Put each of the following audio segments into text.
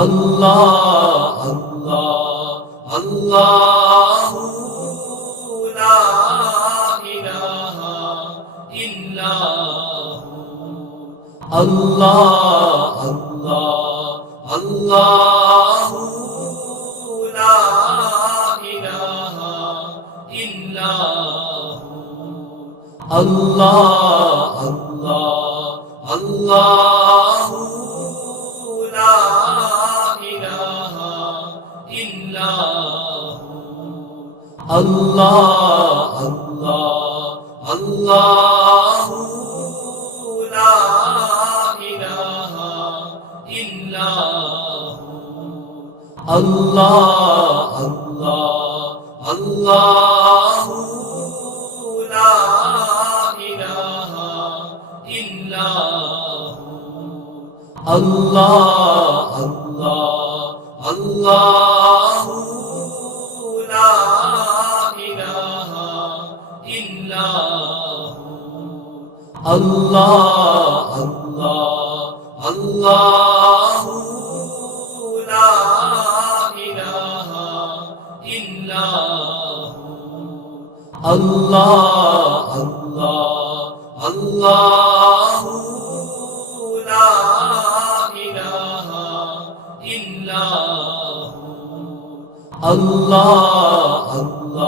अल्लाह अल्लाह अल्लाह ला इलाहा इल्लल्लाहु अल्लाह अल्लाह अल्लाह ला इलाहा इल्लल्लाहु अल्लाह अल्लाह अल्लाह ला इलाहा इल्लल्लाहु अल्लाह अल्लाह अल्लाह ला इलाहा इल्लल्लाहु अल्लाह अल्लाह अल्लाह ला इलाहा इल्लल्लाहु अल्लाह अल्लाह अल्लाह ला इलाहा इल्लल्लाहु अल्लाह अल्लाह अल्लाह ला इलाहा इल्लल्लाहु अल्लाह अल्लाह अल्लाह ला इलाहा इल्लल्लाहु अल्लाह अल्लाह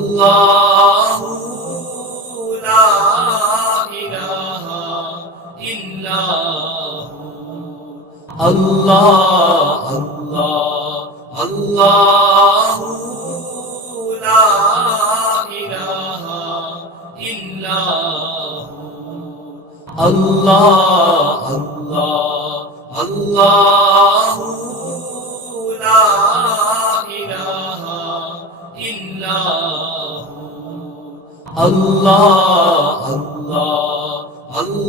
अल्लाह ला इलाहा इल्लल्लाहु अल्लाह अल्लाह अल्लाह ला इलाहा इल्लल्लाहु अल्लाह अल्लाह अल्लाह ला इलाहा इल्लल्लाहु अल्लाह अल्लाह अल्लाह ला इलाहा इल्लल्लाहु अल्लाह अल्लाह अल्लाह ला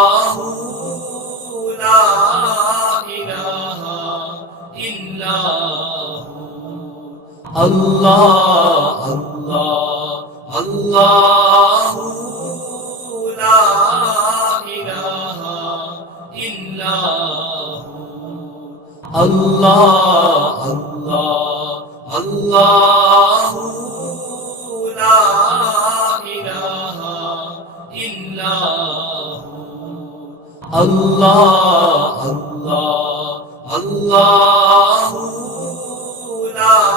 इलाहा इल्लल्लाहु अल्लाह अल्लाह अल्लाह ला इलाहा इल्लल्लाहु अल्लाह अल्लाह अल्लाह ला इलाहा इल्लल्लाहु अल्लाह अल्लाह अल्लाह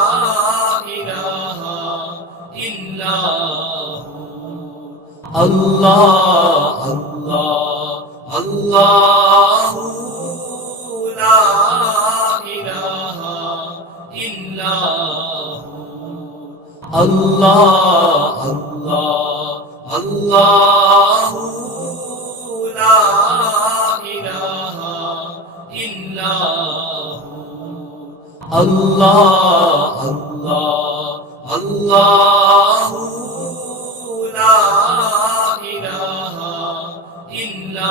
ला इलाहा इल्लल्लाहु अल्लाह अल्लाह अल्लाह ला इलाहा इल्लल्लाहु अल्लाह अल्लाह अल्लाह ला इलाहा इल्लल्लाहु अल्लाह अल्लाह अल्लाह ला इलाहा इल्लल्लाहु अल्लाह अल्लाह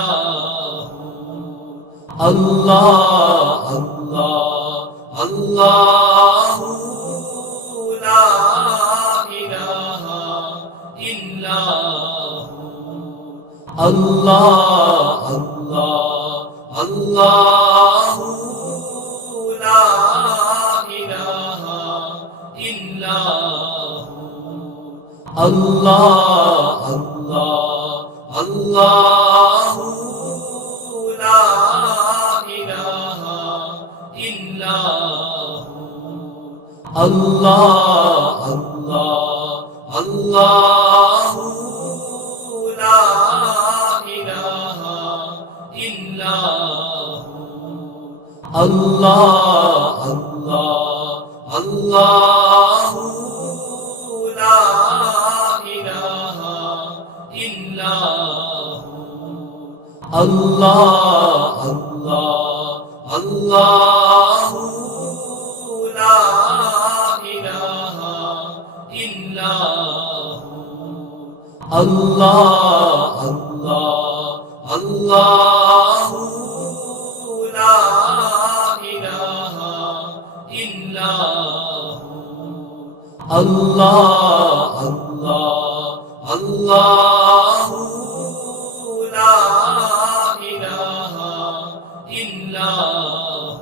अल्लाह ला इलाहा इल्लल्लाहु अल्लाह अल्लाह अल्लाह ला इलाहा इल्लल्लाहु अल्लाह अल्लाह अल्लाह ला इलाहा इल्लल्लाहु अल्लाह अल्लाह अल्लाह ला इलाहा इल्लल्लाहु अल्लाह अल्लाह अल्लाह ला इलाहा इल्लल्लाहु अल्लाह अल्लाह अल्लाह ला इलाहा इल्लल्लाहु अल्लाह अल्लाह अल्लाह ला इलाहा इल्लल्लाहु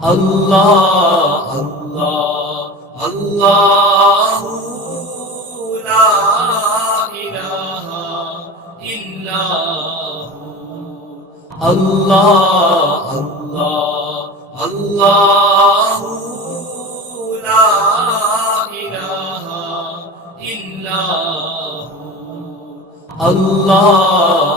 আল্লাহ আল্লাহ আল্লাহু লা ইলাহা ইল্লাহু আল্লাহ আল্লাহ আল্লাহু লা ইলাহা ইল্লাহু আল্লাহ